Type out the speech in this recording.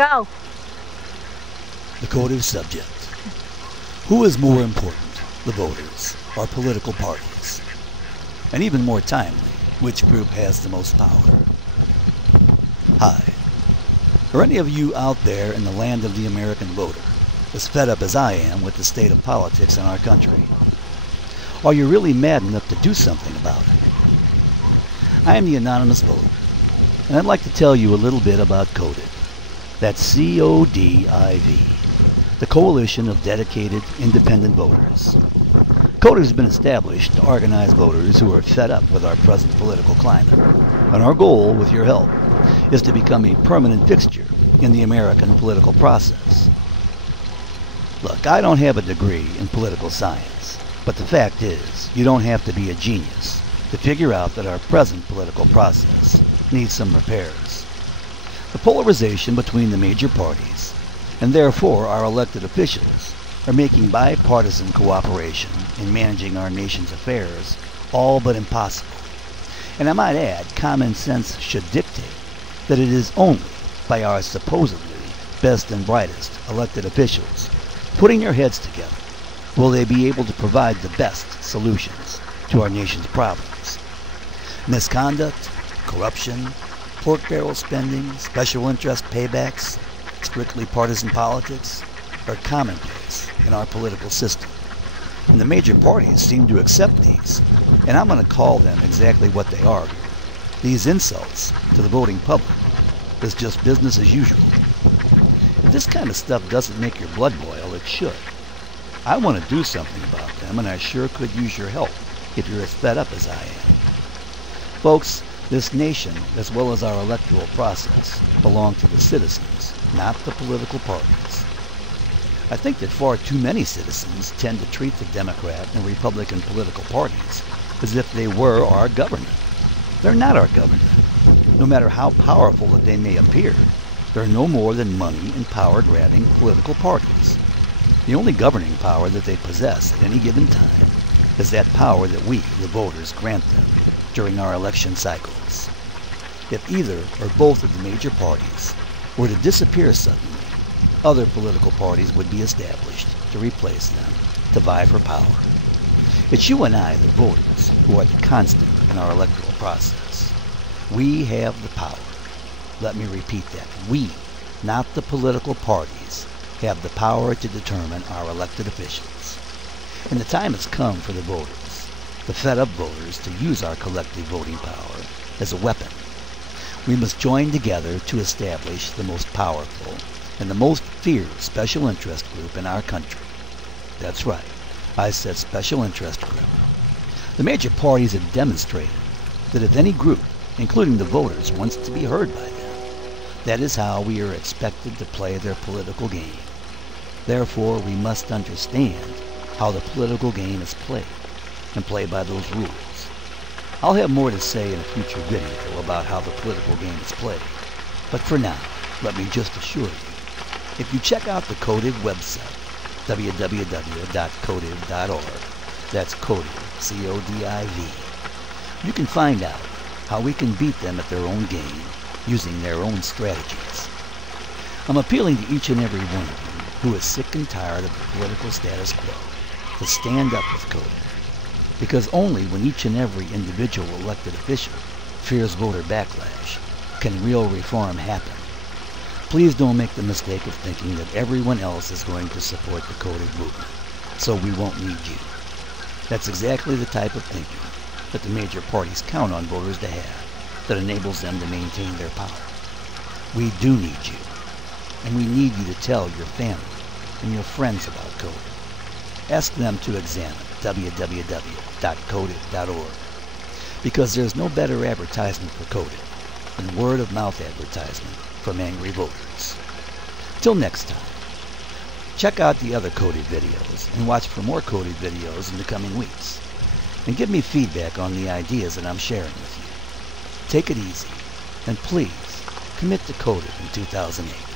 Go. The Codiv subject. Who is more important, the voters or political parties? And even more timely, which group has the most power? Hi. Are any of you out there in the land of the American voter as fed up as I am with the state of politics in our country? Are you really mad enough to do something about it? I am the anonymous voter, and I'd like to tell you a little bit about Codiv. That's C-O-D-I-V, the Coalition of Dedicated Independent Voters. Codiv has been established to organize voters who are fed up with our present political climate, and our goal, with your help, is to become a permanent fixture in the American political process. Look, I don't have a degree in political science, but the fact is, you don't have to be a genius to figure out that our present political process needs some repairs. The polarization between the major parties, and therefore our elected officials, are making bipartisan cooperation in managing our nation's affairs all but impossible. And I might add, common sense should dictate that it is only by our supposedly best and brightest elected officials putting their heads together will they be able to provide the best solutions to our nation's problems. Misconduct, corruption, pork barrel spending, special interest paybacks, strictly partisan politics are commonplace in our political system. And the major parties seem to accept these, and I'm going to call them exactly what they are. These insults to the voting public is just business as usual. If this kind of stuff doesn't make your blood boil, it should. I want to do something about them, and I sure could use your help if you're as fed up as I am. Folks, this nation, as well as our electoral process, belong to the citizens, not the political parties. I think that far too many citizens tend to treat the Democrat and Republican political parties as if they were our government. They're not our government. No matter how powerful that they may appear, they're no more than money and power-grabbing political parties. The only governing power that they possess at any given time is that power that we, the voters, grant them during our election cycles. If either or both of the major parties were to disappear suddenly, other political parties would be established to replace them, to vie for power. It's you and I, the voters, who are the constant in our electoral process. We have the power. Let me repeat that. We, not the political parties, have the power to determine our elected officials. And the time has come for the voters, the fed-up voters, to use our collective voting power as a weapon. We must join together to establish the most powerful and the most feared special interest group in our country. That's right, I said special interest group. The major parties have demonstrated that if any group, including the voters, wants to be heard by them, that is how we are expected to play their political game. Therefore, we must understand how the political game is played and play by those rules. I'll have more to say in a future video about how the political game is played. But for now, let me just assure you, if you check out the Codiv website, www.codiv.org, that's Codiv, C-O-D-I-V, you can find out how we can beat them at their own game using their own strategies. I'm appealing to each and every one of you who is sick and tired of the political status quo to stand up with Codiv, because only when each and every individual elected official fears voter backlash can real reform happen. Please don't make the mistake of thinking that everyone else is going to support the Codiv movement, so we won't need you. That's exactly the type of thinking that the major parties count on voters to have that enables them to maintain their power. We do need you, and we need you to tell your family and your friends about Codiv. Ask them to examine www.codiv.org, because there's no better advertisement for Codiv than word-of-mouth advertisement from angry voters. Till next time, check out the other Codiv videos and watch for more Codiv videos in the coming weeks. And give me feedback on the ideas that I'm sharing with you. Take it easy, and please commit to Codiv in 2008.